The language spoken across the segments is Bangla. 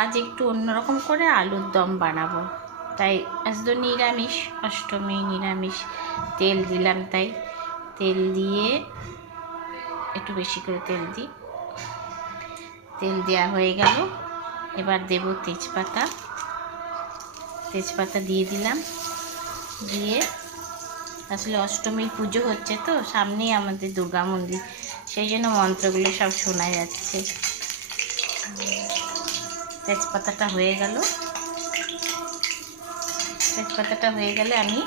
আজ একটু অন্যরকম করে আলুর দম বানাবো, তাই আজ তো নিরামিষ, অষ্টমী নিরামিষ। তেল দিলাম, তাই তেল দিয়ে একটু বেশি করে তেল দিই। তেল দেওয়া হয়ে গেল, এবার দেব তেজপাতা। তেজপাতা দিয়ে দিলাম। দিয়ে আসলে অষ্টমীর পুজো হচ্ছে তো, সামনেই আমাদের দুর্গা মন্দির, সেই জন্য মন্ত্রগুলো সব শোনা যাচ্ছে। তেজপাতাটা হয়ে গেল। তেজপাতাটা হয়ে গেলে আমি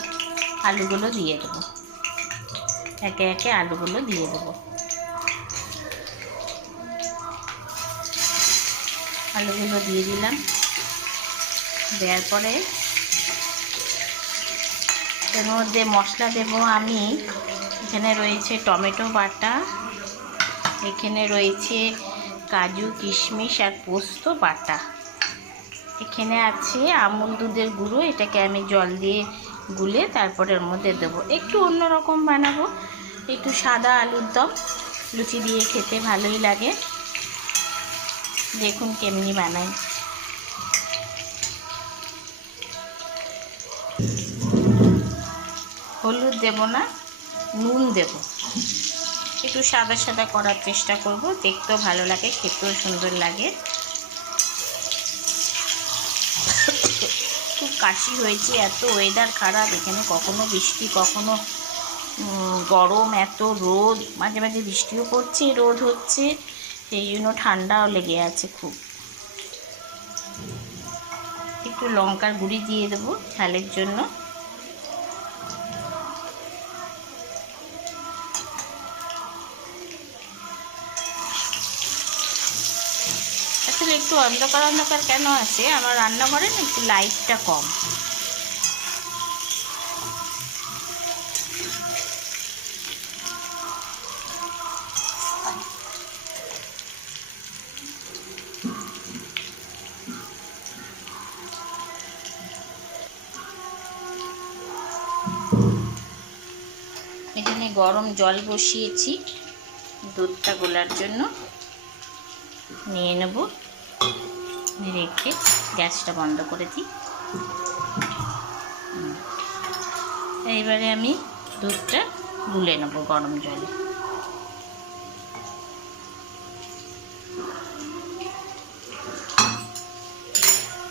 আলুগুলো দিয়ে দেবো, একে একে আলুগুলো দিয়ে দেবো। আলুগুলো দিয়ে দিলাম। দেওয়ার পরে এর মধ্যে মশলা দেব আমি। এখানে রয়েছে টমেটো বাটা, এখানে রয়েছে কাজু কিশমিশ আর পোস্ত বাটা, এখানে আছে আমুল দুধের গুঁড়ো, এটাকে আমি জল দিয়ে গুলে তারপরে এর মধ্যে দেবো। একটু অন্যরকম বানাবো, একটু সাদা আলুর দম, লুচি দিয়ে খেতে ভালোই লাগে। দেখুন কেমনি বানাই। হলুদ দেব না, নুন দেব। একটু সাদা সাদা করার চেষ্টা করব, দেখতেও ভালো লাগে, খেতেও সুন্দর লাগে। খুব কাশি হয়েছে, এত ওয়েদার খারাপ এখানে, কখনো বৃষ্টি কখনো গরম, এত রোদ, মাঝে মাঝে বৃষ্টিও পড়ছে, রোদ হচ্ছে, সেই জন্য ঠান্ডাও লেগে আছে খুব। একটু লঙ্কার গুঁড়ি দিয়ে দেবো ঝালের জন্য। আসলে একটু অন্ধকার অন্ধকার কেন আছে, আমার রান্নাঘরে না একটু লাইটটা কম। এখানে গরম জল বসিয়েছি দুধটা গোলার জন্য, নিয়ে নেব, রেখে গ্যাসটা বন্ধ করে দিই। এইবারে আমি দুধটা গুলে নেব গরম জলে।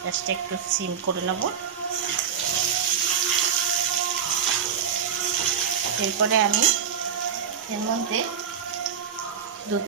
গ্যাসটা একটু সিম করে নেব। এরপরে আমি এর মধ্যে দুধ